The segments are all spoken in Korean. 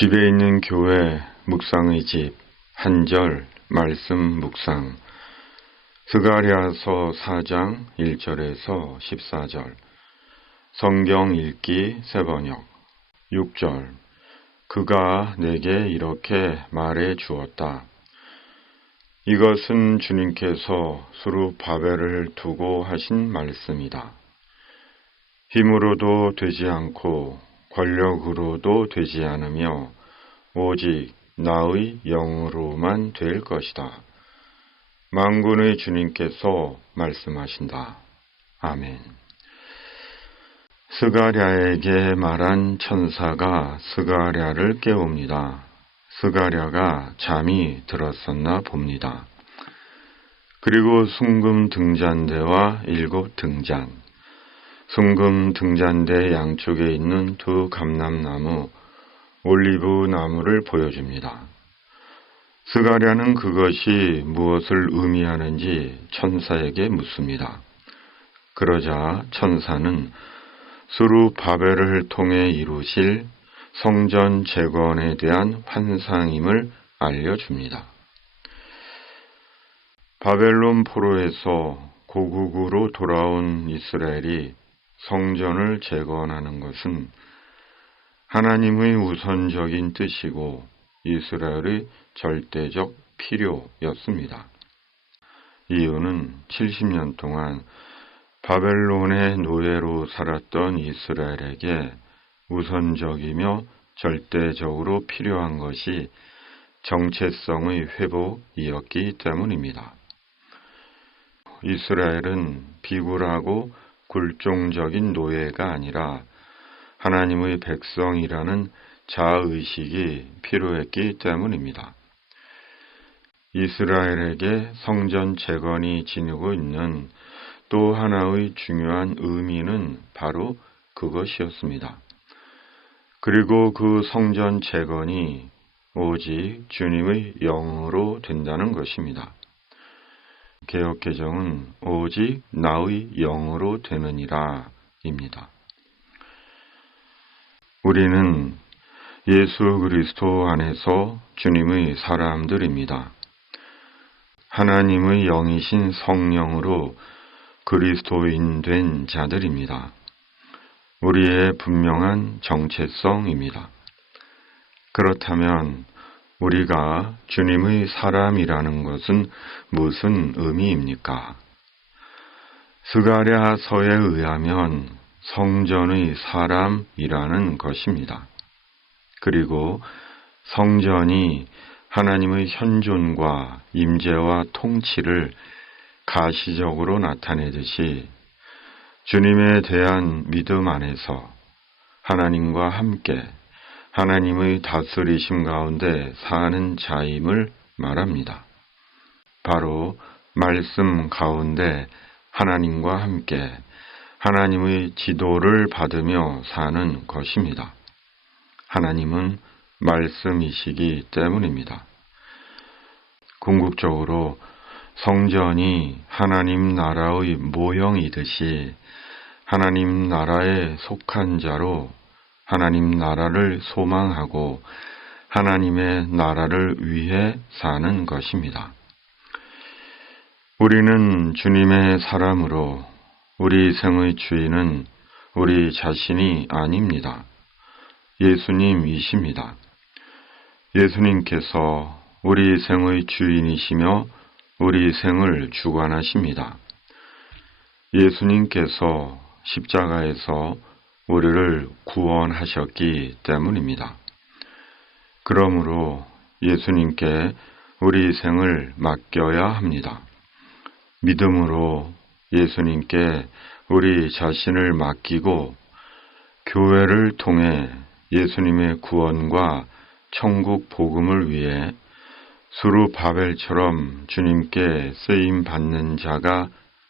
집에 있는 교회 묵상의 집 한 절 말씀 묵상 스가랴서 4장 1절에서 14절 성경 읽기 새번역 6절 그가 내게 이렇게 말해 주었다. 이것은 주님께서 스룹바벨을 두고 하신 말씀이다. 힘으로도 되지 않고 권력으로도 되지 않으며 오직 나의 영으로만 될 것이다. 만군의 주님께서 말씀하신다. 아멘. 스가랴에게 말한 천사가 스가랴를 깨웁니다. 스가랴가 잠이 들었었나 봅니다. 그리고 순금 등잔대와 7 등잔, 순금 등잔대 양쪽에 있는 2 감람나무, 올리브 나무를 보여줍니다. 스가랴는 그것이 무엇을 의미하는지 천사에게 묻습니다. 그러자 천사는 스룹바벨을 통해 이루실 성전 재건에 대한 환상임을 알려줍니다. 바벨론 포로에서 고국으로 돌아온 이스라엘이 성전을 재건하는 것은 하나님의 우선적인 뜻이고 이스라엘의 절대적 필요였습니다. 이유는 70년 동안 바벨론의 노예로 살았던 이스라엘에게 우선적이며 절대적으로 필요한 것이 정체성의 회복이었기 때문입니다. 이스라엘은 비굴하고 굴종적인 노예가 아니라 하나님의 백성이라는 자아의식이 필요했기 때문입니다. 이스라엘에게 성전 재건이 지니고 있는 또 하나의 중요한 의미는 바로 그것이었습니다. 그리고 그 성전 재건이 오직 주님의 영으로 된다는 것입니다. 개역개정은 오직 나의 영으로 되느니라 입니다. 우리는 예수 그리스도 안에서 주님의 사람들입니다. 하나님의 영이신 성령으로 그리스도인 된 자들입니다. 우리의 분명한 정체성입니다. 그렇다면 우리가 주님의 사람이라는 것은 무슨 의미입니까? 스가랴서에 의하면 성전의 사람이라는 것입니다. 그리고 성전이 하나님의 현존과 임재와 통치를 가시적으로 나타내듯이 주님에 대한 믿음 안에서 하나님과 함께 하나님의 다스리심 가운데 사는 자임을 말합니다. 바로 말씀 가운데 하나님과 함께 하나님의 지도를 받으며 사는 것입니다. 하나님은 말씀이시기 때문입니다. 궁극적으로 성전이 하나님 나라의 모형이듯이 하나님 나라에 속한 자로 하나님 나라를 소망하고 하나님의 나라를 위해 사는 것입니다. 우리는 주님의 사람으로 우리 생의 주인은 우리 자신이 아닙니다. 예수님이십니다. 예수님께서 우리 생의 주인이시며 우리 생을 주관하십니다. 예수님께서 십자가에서 우리를 구원하셨기 때문입니다. 그러므로 예수님께 우리 생을 맡겨야 합니다. 믿음으로 예수님께 우리 자신을 맡기고 교회를 통해 예수님의 구원과 천국 복음을 위해 스룹바벨처럼 주님께 쓰임 받는 자가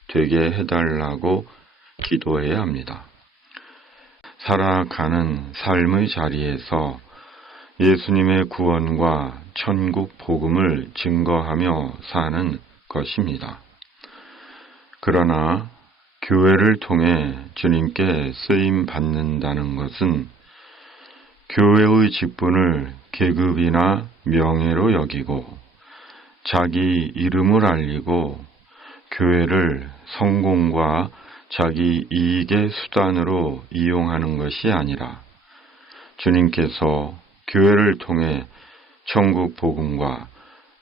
되게 해달라고 기도해야 합니다. 살아가는 삶의 자리에서 예수님의 구원과 천국 복음을 증거하며 사는 것입니다. 그러나 교회를 통해 주님께 쓰임 받는다는 것은 교회의 직분을 계급이나 명예로 여기고 자기 이름을 알리고 교회를 성공과 자기 이익의 수단으로 이용하는 것이 아니라 주님께서 교회를 통해 천국 복음과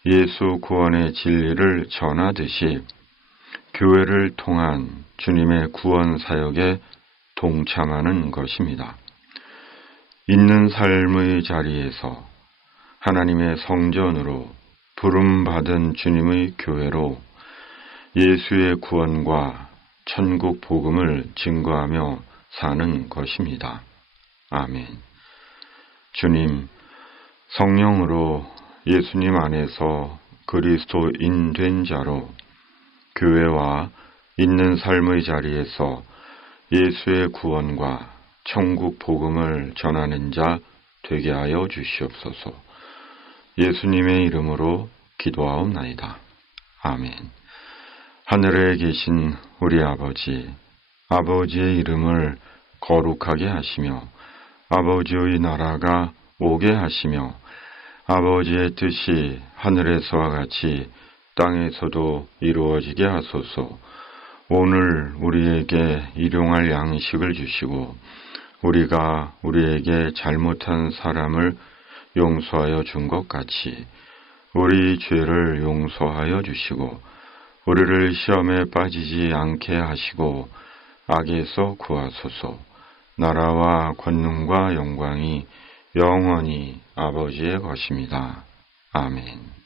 예수 구원의 진리를 전하듯이 교회를 통한 주님의 구원 사역에 동참하는 것입니다. 있는 삶의 자리에서 하나님의 성전으로 부름받은 주님의 교회로 예수의 구원과 천국 복음을 증거하며 사는 것입니다. 아멘. 주님, 성령으로 예수님 안에서 그리스도인 된 자로 교회와 있는 삶의 자리에서 예수의 구원과 천국 복음을 전하는 자 되게 하여 주시옵소서. 예수님의 이름으로 기도하옵나이다. 아멘. 하늘에 계신 우리 아버지, 아버지의 이름을 거룩하게 하시며 아버지의 나라가 오게 하시며 아버지의 뜻이 하늘에서와 같이 땅에서도 이루어지게 하소서. 오늘 우리에게 일용할 양식을 주시고 우리가 우리에게 잘못한 사람을 용서하여 준 것 같이 우리 죄를 용서하여 주시고 우리를 시험에 빠지지 않게 하시고 악에서 구하소서. 나라와 권능과 영광이 영원히 아버지의 것입니다. 아멘.